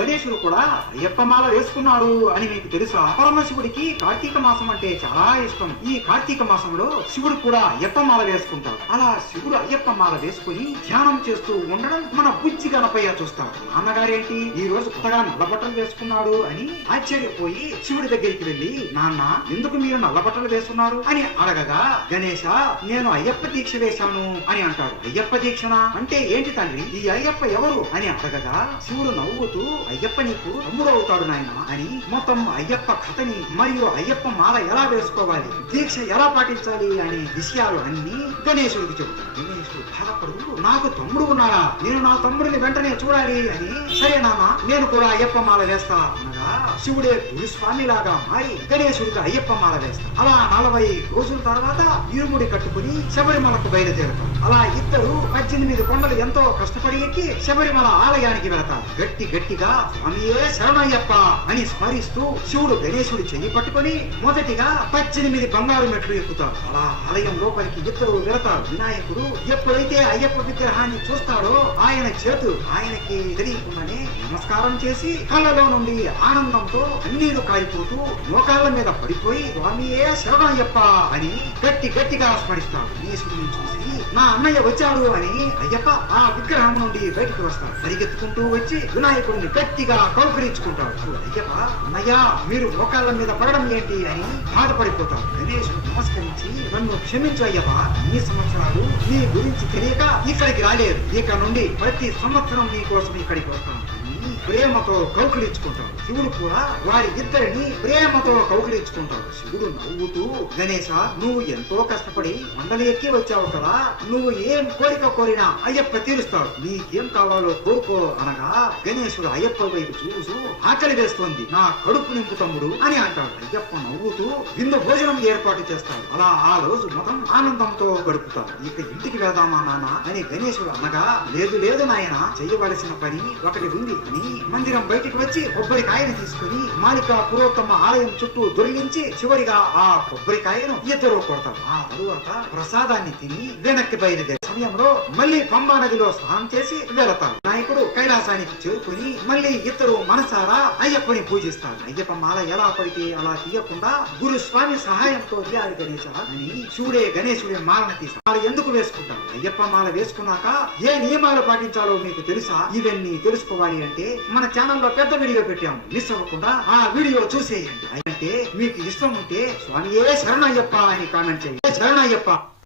గణేశుడు కూడా అయ్యప్ప మాల వేసుకున్నాడు అని మీకు తెలుసా? పరమశివుడికి కార్తీక మాసం అంటే చాలా ఇష్టం. ఈ కార్తీక మాసంలో శివుడు కూడా అయ్యప్ప మాల వేసుకుంటాడు. అలా శివుడు అయ్యప్ప మాల వేసుకుని ధ్యానం చేస్తూ ఉండడం మన బుజ్జి గణపయ్య చూస్తాడు. నాన్నగారేంటి ఈ రోజు కొత్తగా నల్ల బట్టలు వేసుకున్నాడు అని ఆశ్చర్యపోయి శివుడి దగ్గరికి వెళ్లి, నాన్న ఎందుకు మీరు నల్ల బట్టలు వేసుకున్నారు అని అడగగా, గణేశ నేను అయ్యప్ప దీక్ష వేశాను అని అంటాడు. అయ్యప్ప దీక్షనా అంటే ఏంటి తండ్రి? ఈ అయ్యప్ప ఎవరు అని అడగగా శివుడు నవ్వుతూ, అయ్యప్ప నీకు తమ్ముడు అవుతాడు నాయన అని మొత్తం అయ్యప్ప కథని మరియు అయ్యప్ప మాల ఎలా వేసుకోవాలి, దీక్ష ఎలా పాటించాలి అనే విషయాలు అన్ని గణేశుడికి చెబుతాడు. గణేశుడు బాధపడు, నాకు తమ్ముడు ఉన్నాడా, నేను నా తమ్ముడిని వెంటనే చూడాలి అని, సరే నాన్న నేను కూడా అయ్యప్ప మాల వేస్తా అనగా శివుడే గురుస్వామి లాగా మారి గణేశుడికి అయ్యప్ప మాల వేస్తా. అలా 40 రోజుల తర్వాత ఇరుముడి కట్టుకుని శబరిమలకు బయలుదేరుతాం. అలా ఇద్దరు 18 కొండలు ఎంతో కష్టపడి ఎక్కి శబరిమల ఆలయానికి వెళతారు. గట్టిగా స్వామియే శరణయ్యప్ప అని స్మరిస్తూ శివుడు గణేశుడి చెయ్యి పట్టుకుని మొదటిగా 18 బంగారు మెట్లు ఎక్కుతారు. అలా ఆలయం లోపలికి ఇద్దరు వెళతారు. వినాయకుడు ఎప్పుడైతే అయ్యప్ప విగ్రహాన్ని చూస్తాడో ఆయన చేతులు ఆయనకి తెలియకుండానే నమస్కారం చేసి కళ్ళలో నుండి ఆనందంతో కన్నీరు కారిపోతూ మోకాళ్ళ మీద పడిపోయి స్వామియే శరణయ్యప్ప అని గట్టిగా స్మరిస్తాడు. గణేశుడిని చూసి నా అన్నయ్య వచ్చాడు అని అయ్యప్ప ఆ విగ్రహం నుండి బయటకు వస్తాడు. పరిగెత్తుకుంటూ వచ్చి వినాయకుడిని గట్టిగా కౌకరించుకుంటాడు. అయ్యప్ప అన్నయ్య మీరు మోకాళ్ళ మీద పడడం ఏంటి అని బాధపడిపోతాడు. గణేశుడు నమస్కరించి, నన్ను క్షమించు అయ్యప్ప, ఇన్ని సంవత్సరాలు నీ గురించి తెలియక ఇక్కడికి రాలేదు. ఇక నుండి ప్రతి సంవత్సరం నీ కోసం ఇక్కడికి వస్తాను. ప్రేమతో కౌకిలించుకుంటాడు. శివుడు కూడా వారి ఇద్దరిని ప్రేమతో కౌకిలించుకుంటాడు. శివుడు నవ్వుతూ, గణేశ నువ్వు ఎంతో కష్టపడి మండలి ఎక్కి వచ్చావు కదా, నువ్వు ఏం కోరిక కోరినా అయ్యప్ప తీరుస్తాడు, నీకేం కావాలో కోరుకో అనగా గణేశుడు అయ్యప్ప వైపు చూసు, ఆకలి వేస్తోంది, నా కడుపు నింపు తమ్ముడు అని అంటాడు. అయ్యప్ప నవ్వుతూ విందు భోజనం ఏర్పాటు చేస్తాడు. అలా ఆ రోజు మొత్తం ఆనందంతో గడుపుతాడు. ఇక ఇంటికి వెళ్దామా నాన్న అని గణేశుడు అనగా, లేదు నాయన, చెయ్యవలసిన పని ఒకటి ఉంది అని మందిరం బయటికి వచ్చి కొబ్బరికాయను తీసుకుని మాలికా పురోత్తమ ఆలయం చుట్టూ దొరికించి చివరిగా ఆ కొబ్బరికాయను ఇద్దరు కొడతారు. ఆ తరువాత ప్రసాదాన్ని తిని వెనక్కి బయలుదేరే సమయంలో మళ్ళీ పంబా నదిలో స్నానం చేసి వెళతారు. నాయకుడు కైలాసానికి చేరుకుని మళ్ళీ ఇద్దరు మనసారా అయ్యప్పని పూజిస్తారు. అయ్యప్ప మాల ఎలా పడితే అలా తీయకుండా గురుస్వామి సహాయంతో తీయాలి గణేశ అని శివుడే గణేశుడి మాలను తీశారు. ఎందుకు వేసుకుంటారు? అయ్యప్ప మాల వేసుకున్నాక ఏ నియమాలు పాటించాలో మీకు తెలుసా? ఇవన్నీ తెలుసుకోవాలి అంటే మన ఛానల్లో పెద్ద వీడియో పెట్టాము, మిస్ అవ్వకుండా ఆ వీడియో చూసేయండి. అంటే మీకు ఇష్టం ఉంటే స్వామియే శరణయ్యప్ప అని కామెంట్ చేయండి. శరణయ్యప్ప.